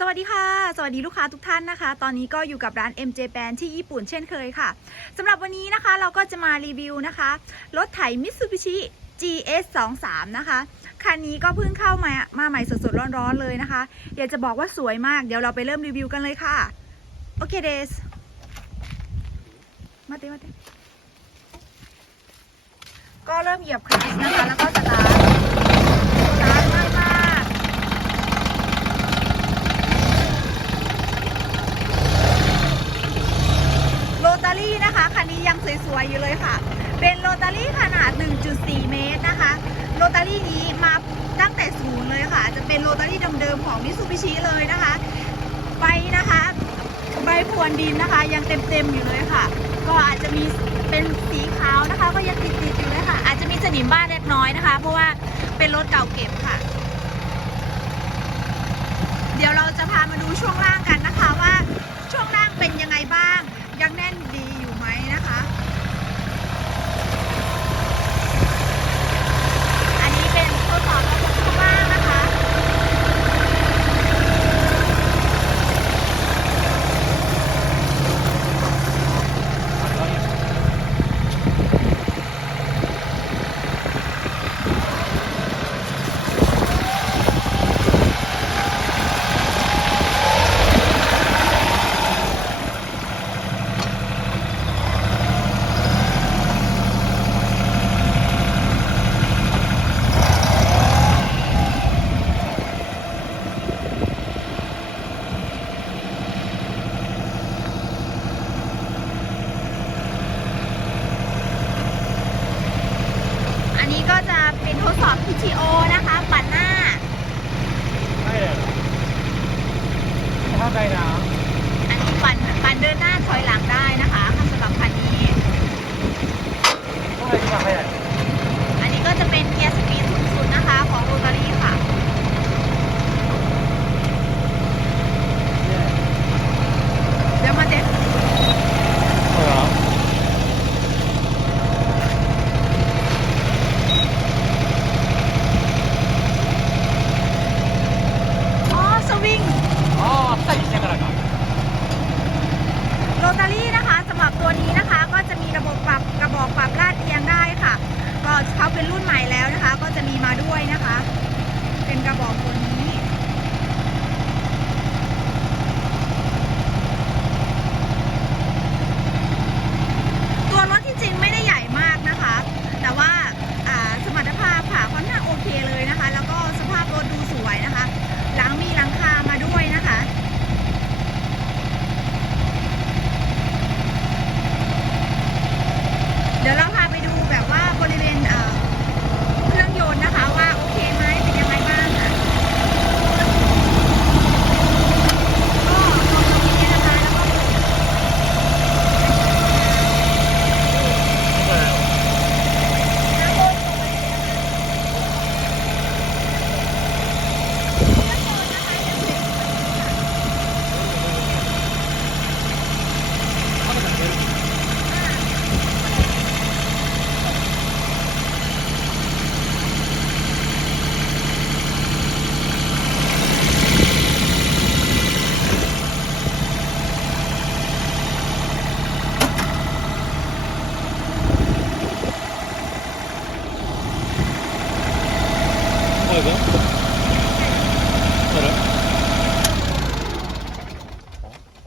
สวัสดีค่ะ สวัสดีลูกค้าทุกท่านนะคะ ตอนนี้ก็อยู่กับร้าน MJ Band ที่ญี่ปุ่นเช่นเคยค่ะสำหรับวันนี้นะคะเราก็จะมารีวิวนะคะ รถไถ Mitsubishi GS 2 3นะคะ คันนี้ก็เพิ่งเข้ามามาใหม่สดๆ ร้อนๆเลยนะคะ อยากจะบอกว่าสวยมาก เดี๋ยวเราไปเริ่มรีวิวกันเลยค่ะ โอเคเดสมาเต้มาเต้ก็เริ่มเหยียบคลัชนะคะ แล้วก็สตาร์ทสตาร์ทง่ายมาก โรตารี่นะคะ คันนี้ยังสวยๆ อยู่เลยค่ะ เป็นโรตารี่ขนาด 1.4 เมตรนะคะ โรตารี่นี้มาตั้งแต่ศูนย์เลยค่ะ จะเป็นโรตารี่เดิมๆของมิ t ซูบิชิเลยนะคะ ใบนะคะ ใบพรวนดินนะคะ ยังเต็มๆอยู่เลยค่ะ ก็อาจจะมีเป็นสีขาวนะคะ ก็ยังติดๆอยู่เลยค่ะ อาจจะมีสนิมบ้างเล็กน้อยนะคะ เพราะว่าเป็นรถเก่าเก็บค่ะ เดี๋ยวเราจะพามาดูช่วงล่างกันนะคะว่าช่วงล่างเป็นยังไงบ้าง ยังแน่นดีอยู่ไหมนะคะ อันนี้เป็นทดสอบระบบช่วงล่างนะคะ อันนี้ก็จะเป็นทดสอบ PTO นะคะ ปัดหน้าはいาใจนะอันนี้ปั่นปั่นเดินหน้าถอยหลังได้นะคะสำหรับคันนี้อันนี้ก็จะเป็นเกียร์สปีดสูงสุดนะคะ ของโรตารี่ค่ะ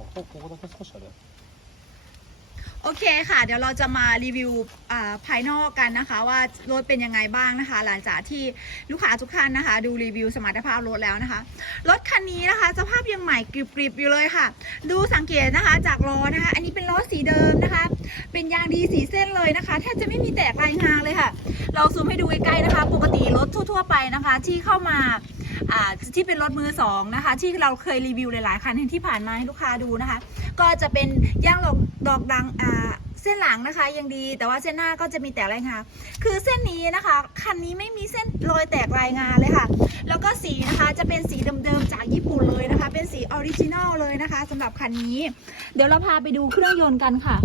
こここだけ少しある โอเคค่ะ เดี๋ยวเราจะมารีวิวอ่าภายนอกกันนะคะ ว่ารถเป็นยังไงบ้างนะคะ หลังจากที่ลูกค้าทุกท่านนะคะ ดูรีวิวสมรรถภาพรถแล้วนะคะ รถคันนี้นะคะ สภาพยังใหม่กริบๆอยู่เลยค่ะ ดูสังเกตนะคะจากล้อนะคะ อันนี้เป็นล้อสีเดิมนะคะ เป็นยางดีสีเส้นเลยนะคะแทบจะไม่มีแตกลายงานเลยค่ะ เราซูมให้ดูใกล้ๆนะคะ ปกติรถทั่ว ๆ ไปนะคะ ที่เข้ามาอ่า ที่เป็นรถมือสองนะคะ ที่เราเคยรีวิวหลายๆคันที่ผ่านมาให้ลูกค้าดูนะคะ ก็จะเป็นย่างดอกดอกดังอ่าเส้นหลังนะคะยังดีแต่ว่าเส้นหน้าก็จะมีแตกลายงาคือเส้นนี้นะคะ คันนี้ไม่มีเส้นรอยแตกลายงาเลยค่ะ แล้วก็สีนะคะจะเป็นสีเดิมๆจากญี่ปุ่นเลยนะคะ เป็นสีออริจินอลเลยนะคะสำหรับคันนี้ เดี๋ยวเราพาไปดูเครื่องยนต์กันค่ะ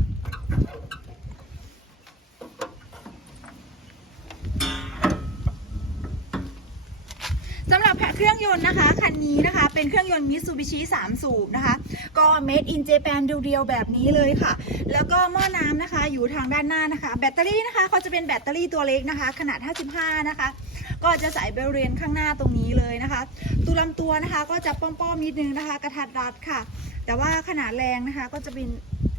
สำหรับเครื่องยนต์นะคะ คันนี้นะคะ เป็นเครื่องยนต์มิตซูบิชิ3สูบนะคะ ก็ made in Japan เดียวๆแบบนี้เลยค่ะ แล้วก็หม้อน้ำนะคะ อยู่ทางด้านหน้านะคะ แบตเตอรี่นะคะเขาจะเป็นแบตเตอรี่ตัวเล็กนะคะ ขนาด 55 นะคะ ก็จะใส่เบลเรนข้างหน้าตรงนี้เลยนะคะ ตัวลำตัวนะคะก็จะป้อมๆนิดนึงนะคะ กระทัดรัดค่ะ แต่ว่าขนาดแรงนะคะก็จะเป็น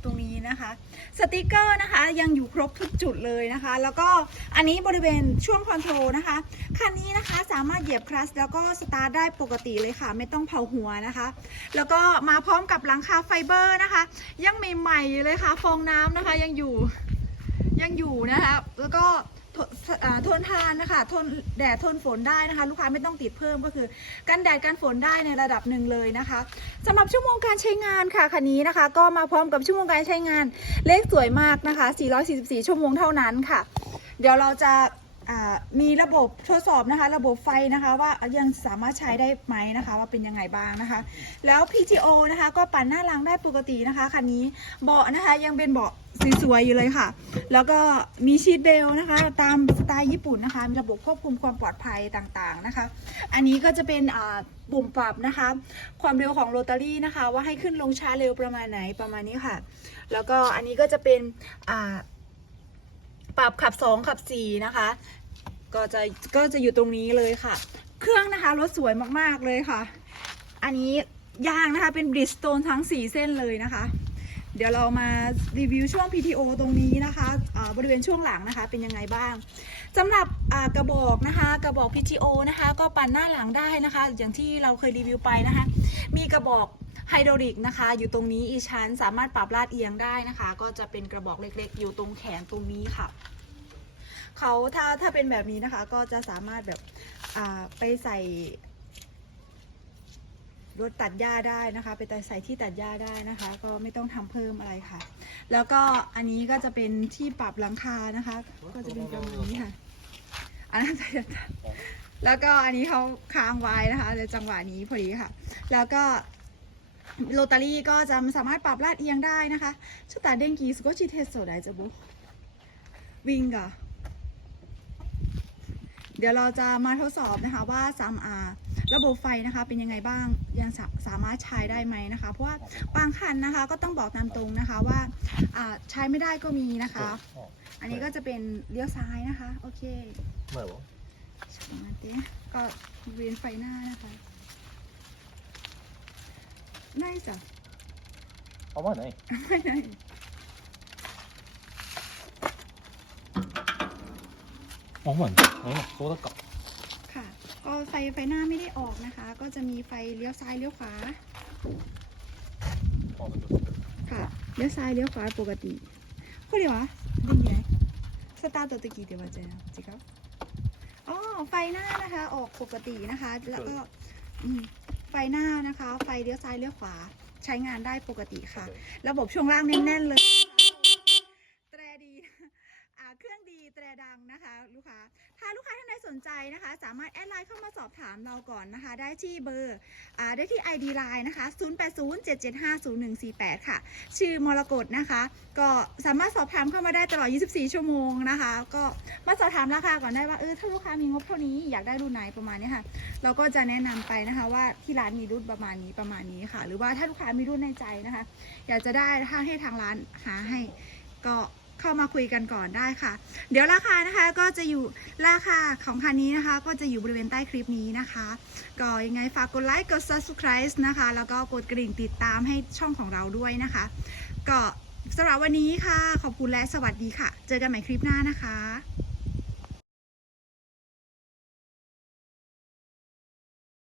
ตรงนี้นะคะ สติกเกอร์นะคะยังอยู่ครบทุกจุดเลยนะคะ แล้วก็อันนี้บริเวณช่วงคอนโทรลนะคะ คันนี้นะคะสามารถเหยียบคลัตช์แล้วก็สตาร์ทได้ปกติเลยค่ะ ไม่ต้องเผาหัวนะคะ แล้วก็มาพร้อมกับหลังคาไฟเบอร์นะคะ ยังใหม่ๆเลยค่ะ ฟองน้ำนะคะยังอยู่ยังอยู่นะคะ แล้วก็ ทนอ่าทนทานนะคะทนแดดทนฝนได้นะคะ ลูกค้าไม่ต้องติดเพิ่มก็คือกันแดดกันฝนได้ในระดับหนึ่งเลยนะคะสำหรับชั่วโมงการใช้งานค่ะคันนี้นะคะ ก็มาพร้อมกับชั่วโมงการใช้งานเลขสวยมากนะคะ 444 ชั่วโมงเท่านั้นค่ะ เดี๋ยวเราจะ มีระบบทดสอบนะคะ ระบบไฟนะคะ ว่ายังสามารถใช้ได้ไหมนะคะ ว่าเป็นยังไงบ้างนะคะ แล้ว PTO นะคะ ก็ปั่นหน้าหลังได้ปกตินะคะคันนี้เบาะนะคะยังเป็นเบาะสวยๆอยู่เลยค่ะ แล้วก็มีชีทเบลนะคะ ตามสไตล์ญี่ปุ่นนะคะ มีระบบควบคุมความปลอดภัยต่างๆนะคะ อันนี้ก็จะเป็นปุ่มปรับนะคะ ความเร็วของโรตารี่นะคะ ว่าให้ขึ้นลงช้าเร็วประมาณไหนประมาณนี้ค่ะ แล้วก็อันนี้ก็จะเป็นอ่า ปรับขับ 2 ขับ 4 นะคะ ก็จะก็จะอยู่ตรงนี้เลยค่ะ เครื่องนะคะรถสวยมากๆเลยค่ะ อันนี้ยางนะคะเป็นบริสโตนทั้ง 4 เส้นเลยนะคะ เดี๋ยวเรามารีวิวช่วง PTO ตรงนี้นะคะอ่าบริเวณช่วงหลังนะคะเป็นยังไงบ้างสำหรับกระบอกนะคะกระบอก PTO นะคะ ก็ปั่นหน้าหลังได้นะคะ อย่างที่เราเคยรีวิวไปนะคะ มีกระบอก ไฮดรอลิกนะคะ อยู่ตรงนี้อีชั้นสามารถปรับลาดเอียงได้นะคะ ก็จะเป็นกระบอกเล็กๆ อยู่ตรงแขนตรงนี้ค่ะเขาถ้าถ้าเป็นแบบนี้นะคะก็จะสามารถแบบไปใส่รถตัดหญ้าได้นะคะ ไปใส่ที่ตัดหญ้าได้นะคะ ก็ไม่ต้องทำเพิ่มอะไรค่ะ แล้วก็อันนี้ก็จะเป็นที่ปรับหลังคานะคะ ก็จะเป็นประมาณนี้ค่ะอันนั้นจะแล้วก็อันนี้เขาค้างไว้นะคะในจังหวะนี้พอดีค่ะ แล้วก็ โรตารี่ก็จะสามารถปรับลาดเอียงได้นะคะชุดตาเด้งกีสก็ชีเทสโซได้จะบุวิ่งก่ะเดี๋ยวเราจะมาทดสอบนะคะว่าซัมอาระบบไฟนะคะเป็นยังไงบ้างยังสาสามารถใช้ได้ไหมนะคะ เพราะว่าบางคันนะคะก็ต้องบอกตามตรงนะคะว่าใช้ไม่ได้ก็มีนะคะ อันนี้ก็จะเป็นเลี้ยวซ้ายนะคะ โอเคไม่หรอก็เวียนไฟหน้านะคะ ไม่จ้ะ あ前ない ไม่ได้ あ前ないあそうだっか ค่ะ ก็ไฟไฟหน้าไม่ได้ออกนะคะ ก็จะมีไฟเลี้ยวซ้ายเลี้ยวขวา あ大丈夫 ค่ะเลี้ยวซ้ายเลี้ยวขวาปกติこれはできないスタート時ではじゃあ違うอ๋อไฟหน้านะคะ ออกปกตินะคะ แล้วก็อืมไ ฟหน้านะคะ ไฟเลี้ยวซ้ายเลี้ยวขวา ใช้งานได้ปกติค่ะ ระบบช่วงล่างแน่นๆเลยแตรดีอ่า เครื่องดีแตรดังนะคะ ลูกค้า ถ้าลูกค้าท่านใดสนใจนะคะ สามารถแอดไลน์เข้ามาสอบถามเราก่อนนะคะ ได้ที่เบอร์ได้ที่ ID Line นะคะ 0807750148 ค่ะ ชื่อมรกตนะคะ ก็สามารถสอบถามเข้ามาได้ตลอด 24 ชั่วโมงนะคะ ก็มาสอบถามราคาก่อนได้ว่าเออถ้าลูกค้ามีงบเท่านี้อยากได้รุ่นไหนประมาณนี้ค่ะ เราก็จะแนะนำไปนะคะว่าที่ร้านมีรุ่นประมาณนี้ประมาณนี้ค่ะ หรือว่าถ้าลูกค้ามีรุ่นในใจนะคะ อยากจะได้ถ้าให้ทางร้านหาให้ก็ เข้ามาคุยกันก่อนได้ค่ะ เดี๋ยวราคานะคะก็จะอยู่ราคาของคันนี้นะคะ ก็จะอยู่บริเวณใต้คลิปนี้นะคะ ก็ยังไงฝากกดไลค์กด subscribe นะคะ แล้วก็กดกระดิ่งติดตามให้ช่องของเราด้วยนะคะ ก็สำหรับวันนี้ค่ะ ขอบคุณและสวัสดีค่ะ เจอกันใหม่คลิปหน้านะคะ